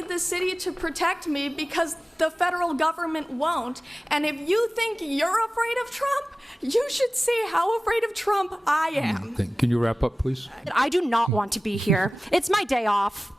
need the city to protect me because the federal government won't. And if you think you're afraid of Trump, you should see how afraid of Trump I am. Can you wrap up, please? I do not want to be here. It's my day off.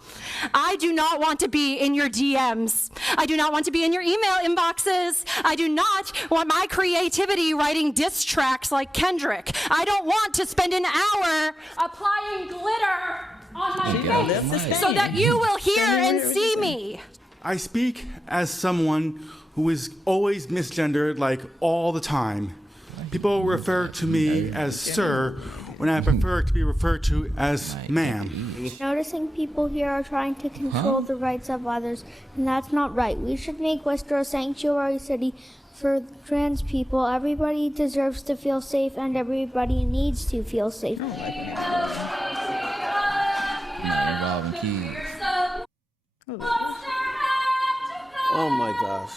I do not want to be in your DMs. I do not want to be in your email inboxes. I do not want my creativity writing diss tracks like Kendrick. I don't want to spend an hour applying glitter on my face so that you will hear and see me. I speak as someone who is always misgendered, like all the time. People refer to me as sir when I prefer to be referred to as ma'am. Noticing people here are trying to control the rights of others, and that's not right. We should make Worcester a sanctuary city for trans people. Everybody deserves to feel safe, and everybody needs to feel safe. Not involving kids. Oh my gosh.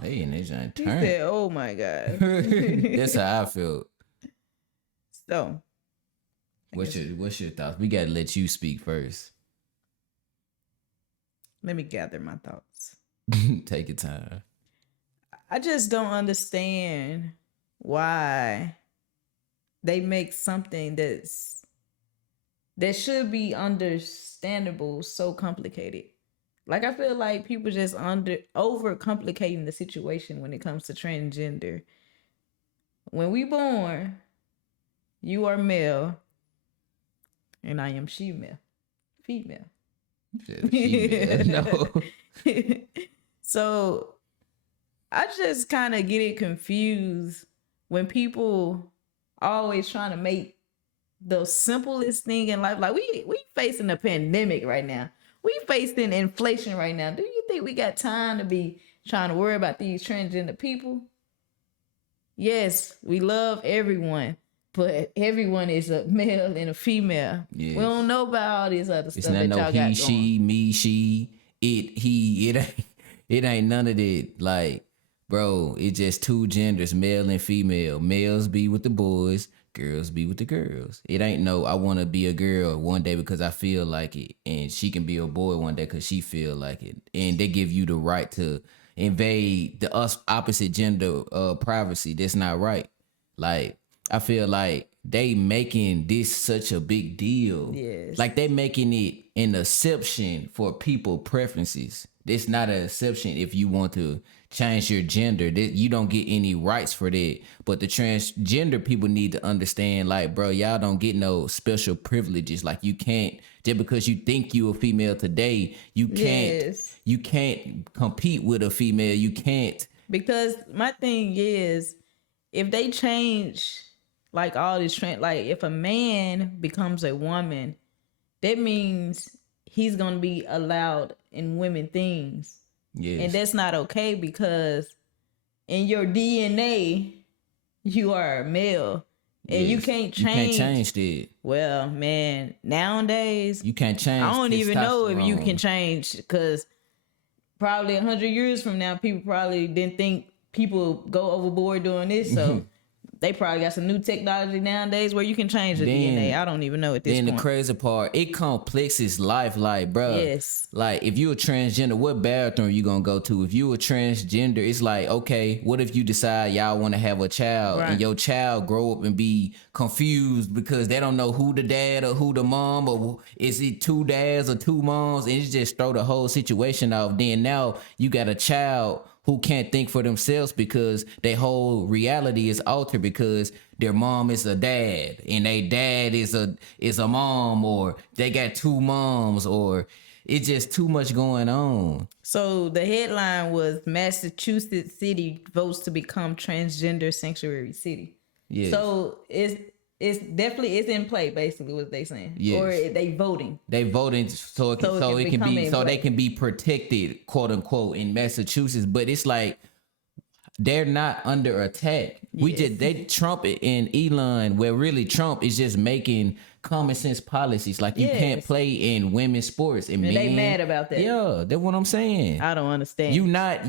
They in this giant He turn. said, oh my God. That's how I feel. So, What's your thoughts? We gotta let you speak first. let me gather my thoughts. Take your time. I just don't understand why they make something that should be understandable so complicated. Like, I feel like people just over complicating the situation when it comes to transgender. When we born, you are male and I am female. Female. No. So I just kind of get it confused when people always trying to make the simplest thing in life. Like, we facing a pandemic right now. We facing inflation right now. Do you think we got time to be trying to worry about these transgender people? Yes, we love everyone, but everyone is a male and a female. Yes. We don't know about all this other It's stuff not that no y'all he, got she, going. me, she, it, he. It ain't none of that. Like, bro, it's just two genders, male and female. Males be with the boys, girls be with the girls. It ain't no I want to be a girl one day because I feel like it, and she can be a boy one day because she feel like it. And they give you the right to invade the opposite gender privacy. That's not right. Like, I feel like they making this such a big deal. Yes. Like, they making it an exception for people preferences. It's not an exception if you want to change your gender. You don't get any rights for that. But the transgender people need to understand, like, bro, y'all don't get no special privileges. Like, you can't, just because you think you a female today, you can't compete with a female. You can't. Because my thing is, if they change like all this like if a man becomes a woman, that means he's gonna be allowed in women things. Yes. And that's not okay because in your DNA, you are a male. And Yes. you can't change. You can't change that. Well, man, nowadays, You can't change. I don't even know if you testosterone. can change because probably 100 years from now, people probably didn't think people go overboard doing this. So they probably got some new technology nowadays where you can change the DNA. I don't even know at this Then point. the crazy part, it complexes life. Like, bro, Yes. like if you a transgender, what bathroom you gonna go to? If you a transgender, it's like, okay, what if you decide y'all want to have a child Right. and your child grow up and be confused because they don't know who the dad or who the mom, or is it two dads or two moms, and it just throw the whole situation off. Then now you got a child who can't think for themselves because their whole reality is altered because their mom is a dad and their dad is a mom, or they got two moms, or it's just too much going on. So the headline was Massachusetts city votes to become transgender sanctuary city. Yes. So it's definitely in play, basically what they saying. Yes. Or they voting. They voting so it can, they can be protected, quote unquote, in Massachusetts. But it's like, they're not under attack. They Trump and Elon, where really Trump is just making common sense policies. Like you can't play in women's sports and men. they mad about that. Yeah, that's what I'm saying. I don't understand. You not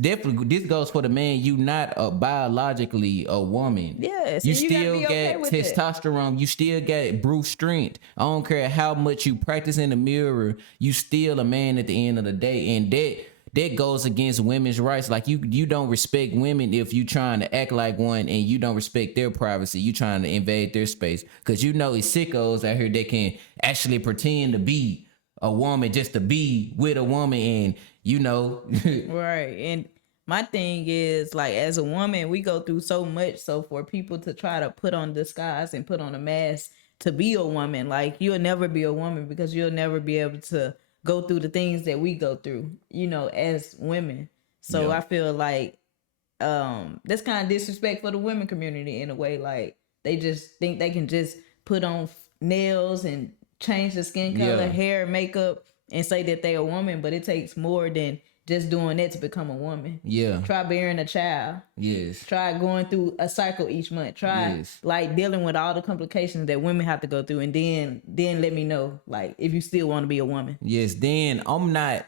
definitely. This goes for the man. You not biologically a woman. Yes, you and you gotta still be okay got with it. testosterone. You still got brute strength. I don't care how much you practice in the mirror. You still a man at the end of the day, and that goes against women's rights. Like you don't respect women if you trying to act like one, and you don't respect their privacy. You trying to invade their space, because you know it's sickos out here that can actually pretend to be a woman just to be with a woman, and you know. Right. And my thing is, like, as a woman, we go through so much. So for people to try to put on disguise and put on a mask to be a woman, like, you'll never be a woman, because you'll never be able to go through the things that we go through, you know, as women. So I feel like that's kind of disrespect for the women community in a way. Like, they just think they can just put on nails and change the skin color, hair, makeup, and say that they a woman, but it takes more than just doing that to become a woman. Yeah. Try bearing a child. Yes. Try going through a cycle each month. Try like dealing with all the complications that women have to go through, and then let me know, like, if you still want to be a woman. Yes. Then I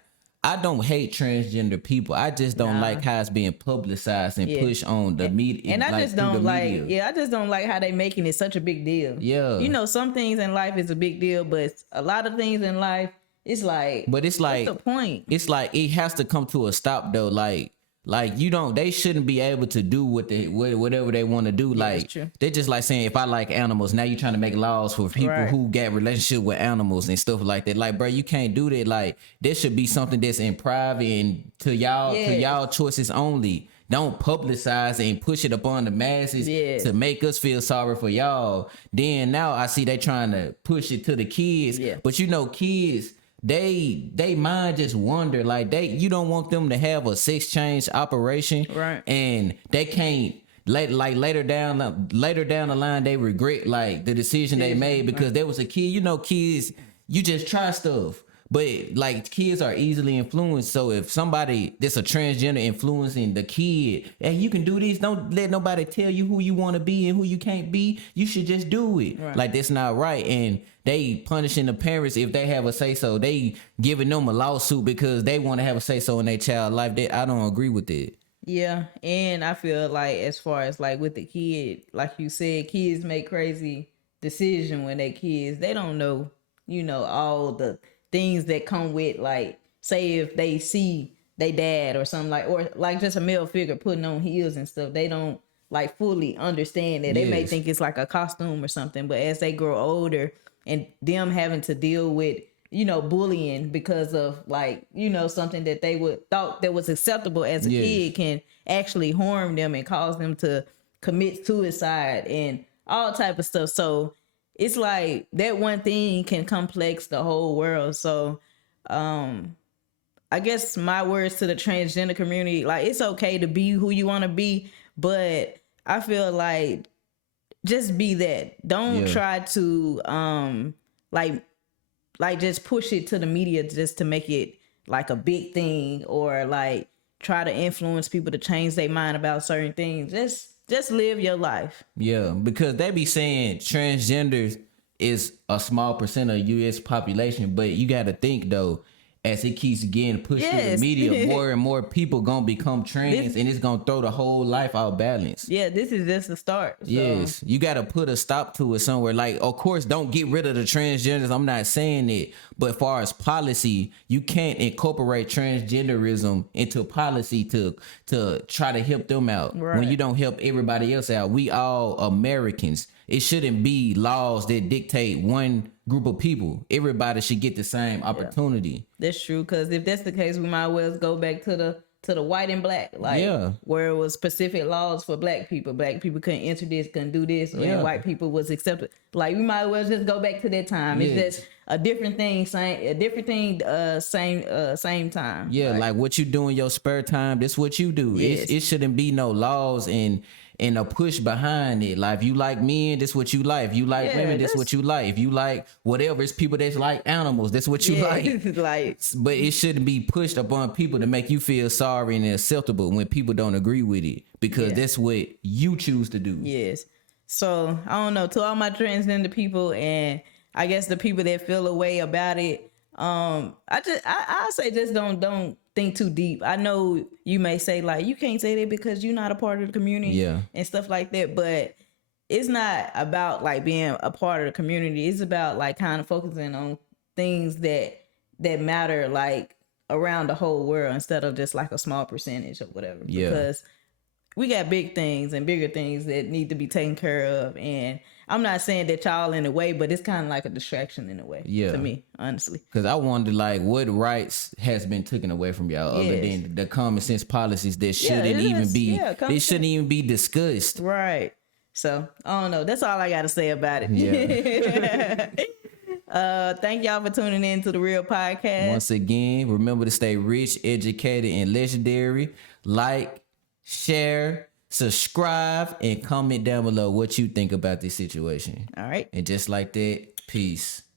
don't hate transgender people. I just don't like how it's being publicized and pushed on the media. And I like, just don't like, media. I just don't like how they making it such a big deal. Yeah. You know, some things in life is a big deal, but a lot of things in life, it's like, But it's like, what's the point? It's like it has to come to a stop though. Like they shouldn't be able to do whatever they want to do. Like they just like saying, if I like animals, now you're trying to make laws for people who got relationship with animals and stuff like that. Like, bro, you can't do that. Like, there should be something that's in private and to y'all choices only. Don't publicize and push it upon the masses to make us feel sorry for y'all. Then now I see they trying to push it to the kids. But you know, kids, they mind just wander. Like, you don't want them to have a sex change operation, right? And they can't later down the line they regret like the decision they made because there was a kid. You know, kids, you just try stuff. But like, kids are easily influenced. So if somebody that's a transgender influencing the kid, hey, you can do this. Don't let nobody tell you who you want to be and who you can't be. You should just do it. Right. Like, that's not right. And they punishing the parents if they have a say so. They giving them a lawsuit because they want to have a say so in their child life. I don't agree with it. Yeah, and I feel like, as far as like with the kid, like you said, kids make crazy decisions when they kids. They don't know, you know, all the things that come with, like, say if they see they dad or something, like, or like just a male figure putting on heels and stuff, they don't like fully understand that. They may think it's like a costume or something, but as they grow older and them having to deal with, you know, bullying because of, like, you know, something that they would thought that was acceptable as a kid can actually harm them and cause them to commit suicide and all type of stuff. So it's like that one thing can complex the whole world. So I guess my words to the transgender community, like, it's okay to be who you want to be, but I feel like just be that. Don't try to like just push it to the media just to make it like a big thing, or like try to influence people to change their mind about certain things. Just live your life. Yeah, because they be saying transgenders is a small percent of U.S. population, but you got to think though, as it keeps getting pushed through the media, more and more people gonna become trans, and it's gonna throw the whole life out balance. Yeah, this is just the start. So. Yes, you gotta put a stop to it somewhere. Like, of course, don't get rid of the transgenders. I'm not saying it, but as far as policy, you can't incorporate transgenderism into policy to try to help them out when you don't help everybody else out. We all Americans. It shouldn't be laws that dictate one group of people. Everybody should get the same opportunity. That's true, because if that's the case, we might as well go back to the white and black, like where it was specific laws for black people. Black people couldn't enter this, couldn't do this, and white people was accepted. Like, we might as well just go back to that time. It's just a different thing, same time. Yeah, like what you do in your spare time, that's what you do. It shouldn't be no laws and and a push behind it. Like if you like men, that's what you like. If you like women, that's what you like. If you like whatever, it's people that's like animals, that's what you like. Like, But it shouldn't be pushed upon people to make you feel sorry and acceptable when people don't agree with it, because that's what you choose to do. yes. So I don't know, to all my transgender people, and I guess the people that feel a way about it, I say just don't think too deep. I know you may say like you can't say that because you're not a part of the community and stuff like that, but it's not about like being a part of the community. It's about like kind of focusing on things that matter like around the whole world instead of just like a small percentage or whatever. Yeah. Because we got big things and bigger things that need to be taken care of. And I'm not saying that y'all in a way, but it's kind of like a distraction in a way to me, honestly. Because I wonder, like, what rights has been taken away from y'all other than the common sense policies that shouldn't they shouldn't even be discussed. Right. So, I don't know. That's all I got to say about it. Yeah. Thank y'all for tuning in to The Real Podcast. Once again, remember to stay rich, educated, and legendary. Like, share, subscribe, and comment down below what you think about this situation. All right. And just like that, peace.